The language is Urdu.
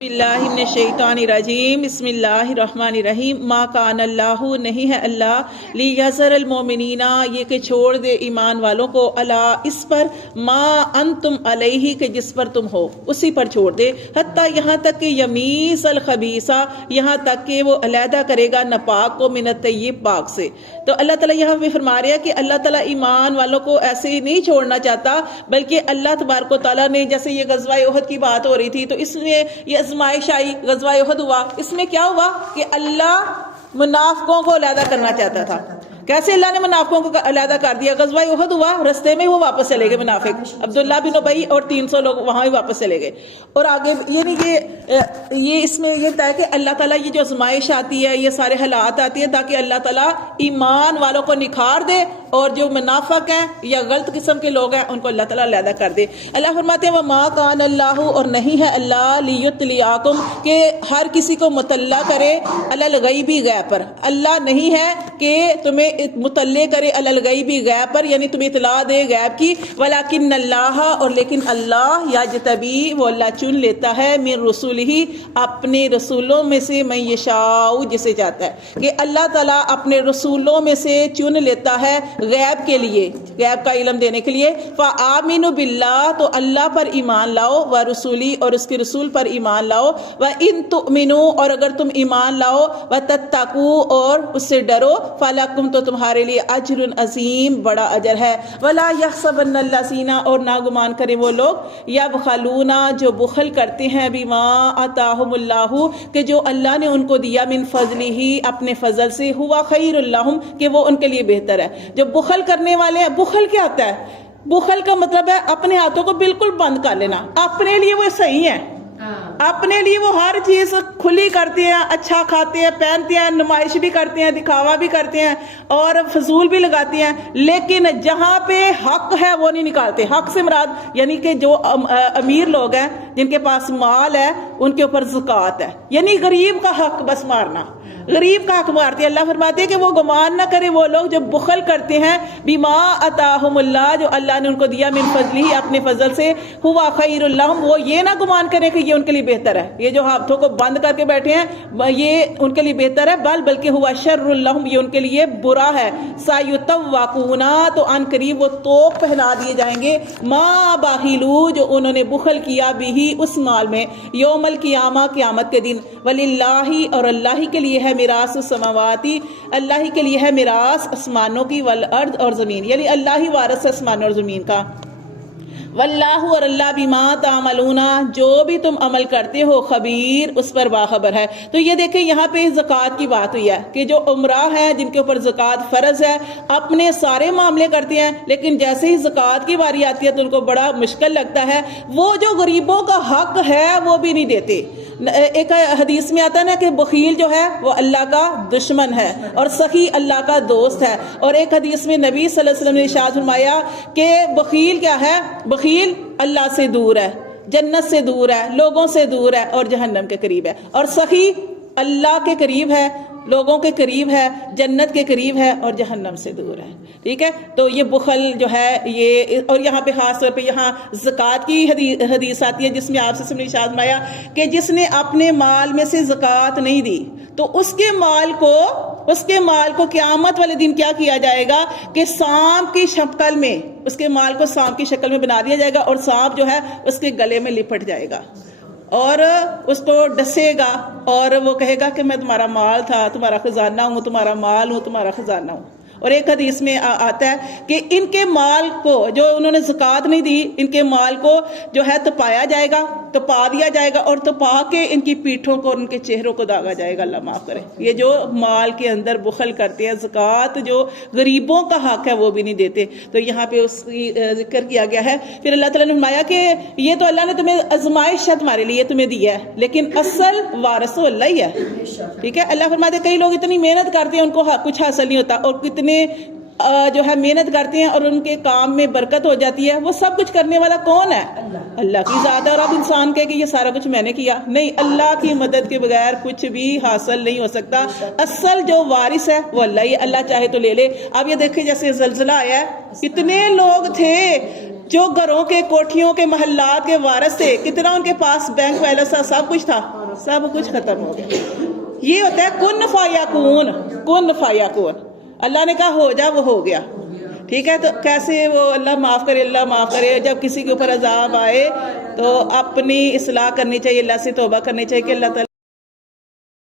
باللہ من الشیطان الرجیم بسم اللہ الرحمن الرحیم ما کان اللہ نہیں ہے اللہ لیذر المومنین یہ کہ چھوڑ دے ایمان والوں کو اللہ اس پر ما انتم علیہ کہ جس پر تم ہو اسی پر چھوڑ دے حتیٰ یہاں تک کہ یمیز الخبیثہ یہاں تک کہ وہ علیحدہ کرے گا ناپاک کو من الطیب پاک سے۔ تو اللہ تعالیٰ یہاں پہ فرما رہا ہے کہ اللہ تعالیٰ ایمان والوں کو ایسے ہی نہیں چھوڑنا چاہتا، بلکہ اللہ تبارک و تعالیٰ نے جیسے یہ غزوہ احد کی بات ہو رہی تھی تو اس میں یہ آزمائش آئی، غزوہ احد ہوا، اس میں کیا ہوا کہ اللہ منافقوں کو علیحدہ کرنا چاہتا تھا۔ کیسے اللہ نے منافقوں کو علیحدہ کر دیا؟ غزوہ احد ہوا، رستے میں وہ واپس چلے گئے منافق، عبداللہ بن ابی اور 300 لوگ وہاں ہی واپس چلے گئے۔ اور آگے یہ اس میں یہ طے کہ اللہ تعالیٰ یہ جو آزمائش آتی ہے، یہ سارے حالات آتی ہیں تاکہ اللہ تعالیٰ ایمان والوں کو نکھار دے اور جو منافق ہیں یا غلط قسم کے لوگ ہیں ان کو اللہ تعالیٰ علیحدہ کر دے۔ اللہ فرماتے ہیں وَمَا كَانَ اللَّهُ اور نہیں ہے اللہ لِيُطْلِعَكُمْ کہ ہر کسی کو مطلع کرے علی الغیب غیب پر، اللہ نہیں ہے کہ تمہیں مطلع کرے علی الغیب غیب پر یعنی تمہیں اطلاع دے غیب کی، ولیکن اللہ اور لیکن اللہ یجتبی وہ اللہ چن لیتا ہے من رسولہ اپنے رسولوں میں سے من یشاء جسے چاہتا ہے، کہ اللہ تعالیٰ اپنے رسولوں میں سے چن لیتا ہے غیب کے لیے، غیب کا علم دینے کے لیے۔ فآمنوا باللہ تو اللہ پر ایمان لاؤ، ورسولی اور اس کے رسول پر ایمان لاؤ، وان تؤمنوا اور اگر تم ایمان لاؤ، وتتقوا اور اس سے ڈرو، فلکم تو تمہارے لیے اجر عظیم بڑا اجر ہے۔ ولا یحسبن الذین اور نہ گمان کریں وہ لوگ یبخلون جو بخل کرتے ہیں بما آتاہم اللہ کہ جو اللہ نے ان کو دیا من فضلہ اپنے فضل سے، ہوا خیر لہم کہ وہ ان کے لیے بہتر ہے۔ جو بخل کرنے والے ہیں، بخل کیا ہوتا ہے؟ بخل کا مطلب ہے اپنے ہاتھوں کو بالکل بند کر لینا، اپنے لیے وہ صحیح ہے، اپنے لیے وہ ہر چیز کھلی کرتے ہیں، اچھا کھاتے ہیں، پہنتے ہیں، نمائش بھی کرتے ہیں، دکھاوا بھی کرتے ہیں اور فضول بھی لگاتے ہیں، لیکن جہاں پہ حق ہے وہ نہیں نکالتے۔ حق سے مراد یعنی کہ جو امیر لوگ ہیں جن کے پاس مال ہے ان کے اوپر زکوٰۃ ہے، یعنی غریب کا حق بس مارنا، غریب کا حق مارتے ہیں۔ اللہ فرماتے ہیں کہ وہ گمان نہ کرے وہ لوگ جو بخل کرتے ہیں بما آتاہم اللہ جو اللہ نے ان کو دیا من فضلہ اپنے فضل سے، ہوا خیر لہم وہ یہ نہ گمان کرے کہ یہ ان کے لیے بہتر ہے، یہ جو ہاتھوں کو بند کر کے بیٹھے ہیں یہ ان کے لیے بہتر ہے، بلکہ ہوا شر لہم یہ ان کے لیے برا ہے۔ سیطوقون تو ان قریب وہ توق پہنا دیے جائیں گے، ما باخلوا جو انہوں نے بخل کیا بھی اس مال میں، یوم القیامہ قیامت کے دن، وللہ اور اللہ کے لیے ہے میراث السماواتی اللہ ہی کے لیے ہے میراث آسمانوں کی، والارض اور زمین یعنی اللہ ہی وارث ہے آسمان اور زمین کا۔ واللہ اور اللہ بما تعملون جو بھی تم عمل کرتے ہو خبیر اس پر باخبر ہے۔ تو یہ دیکھیں یہاں پہ زکوٰۃ کی بات ہوئی ہے کہ جو عمرہ ہیں جن کے اوپر زکوٰۃ فرض ہے اپنے سارے معاملے کرتے ہیں، لیکن جیسے ہی زکوٰۃ کی باری آتی ہے تو ان کو بڑا مشکل لگتا ہے، وہ جو غریبوں کا حق ہے وہ بھی نہیں دیتے۔ ایک حدیث میں آتا ہے نا کہ بخیل جو ہے وہ اللہ کا دشمن ہے اور سخی اللہ کا دوست ہے، اور ایک حدیث میں نبی صلی اللہ علیہ وسلم نے ارشاد فرمایا کہ بخیل کیا ہے؟ بخیل اللہ سے دور ہے، جنت سے دور ہے، لوگوں سے دور ہے اور جہنم کے قریب ہے، اور سخی اللہ کے قریب ہے، لوگوں کے قریب ہے، جنت کے قریب ہے اور جہنم سے دور ہے۔ ٹھیک ہے، تو یہ بخل جو ہے یہ، اور یہاں پہ خاص طور پہ یہاں زکوٰۃ کی حدیث آتی ہے جس میں آپ سے ارشاد فرمایا کہ جس نے اپنے مال میں سے زکوٰۃ نہیں دی تو اس کے مال کو قیامت والے دن کیا کیا جائے گا کہ سانپ کی شکل میں، اس کے مال کو سانپ کی شکل میں بنا دیا جائے گا اور سانپ جو ہے اس کے گلے میں لپٹ جائے گا اور اس کو ڈسے گا اور وہ کہے گا کہ میں تمہارا مال تھا، تمہارا خزانہ ہوں، تمہارا مال ہوں، تمہارا خزانہ ہوں۔ اور ایک حدیث میں آتا ہے کہ ان کے مال کو جو انہوں نے زکوٰۃ نہیں دی ان کے مال کو جو ہے تپایا جائے گا، تپا دیا جائے گا اور تپا کے ان کی پیٹھوں کو اور ان کے چہروں کو داغا جائے گا، اللہ معاف کرے۔ یہ جو مال کے اندر بخل کرتے ہیں، زکوٰۃ جو غریبوں کا حق ہے وہ بھی نہیں دیتے، تو یہاں پہ اس کی ذکر کیا گیا ہے۔ پھر اللہ تعالیٰ نے فرمایا کہ یہ تو اللہ نے تمہیں آزمائش ہے تمہارے لیے تمہیں دیا ہے، لیکن اصل وارث تو اللہ ہی ہے۔ ٹھیک ہے، اللہ فرماتے ہیں کئی لوگ اتنی محنت کرتے ہیں ان کو کچھ حاصل نہیں ہوتا، اور کتنے جو ہے محنت کرتے ہیں اور ان کے کام میں برکت ہو جاتی ہے۔ وہ سب کچھ کرنے والا کون ہے؟ اللہ کی ذات ہے۔ اور اب انسان کہے کہ یہ سارا کچھ میں نے کیا، نہیں، اللہ کی مدد کے بغیر کچھ بھی حاصل نہیں ہو سکتا۔ اصل جو وارث ہے وہ اللہ ہی، اللہ چاہے تو لے لے۔ اب یہ دیکھیں جیسے زلزلہ آیا ہے، کتنے لوگ تھے جو گھروں کے کوٹھیوں کے محلات کے وارث تھے، کتنا ان کے پاس بینک بیلنس تھا، سب کچھ تھا، سب کچھ ختم ہو گیا۔ یہ ہوتا ہے کن فیکون، کن فیکون، اللہ نے کہا ہو جا، وہ ہو گیا۔ ٹھیک ہے، تو کیسے وہ اللہ معاف کرے، اللہ معاف کرے۔ جب کسی کے اوپر عذاب آئے تو اپنی اصلاح کرنی چاہیے، اللہ سے توبہ کرنی چاہیے کہ اللہ تعالیٰ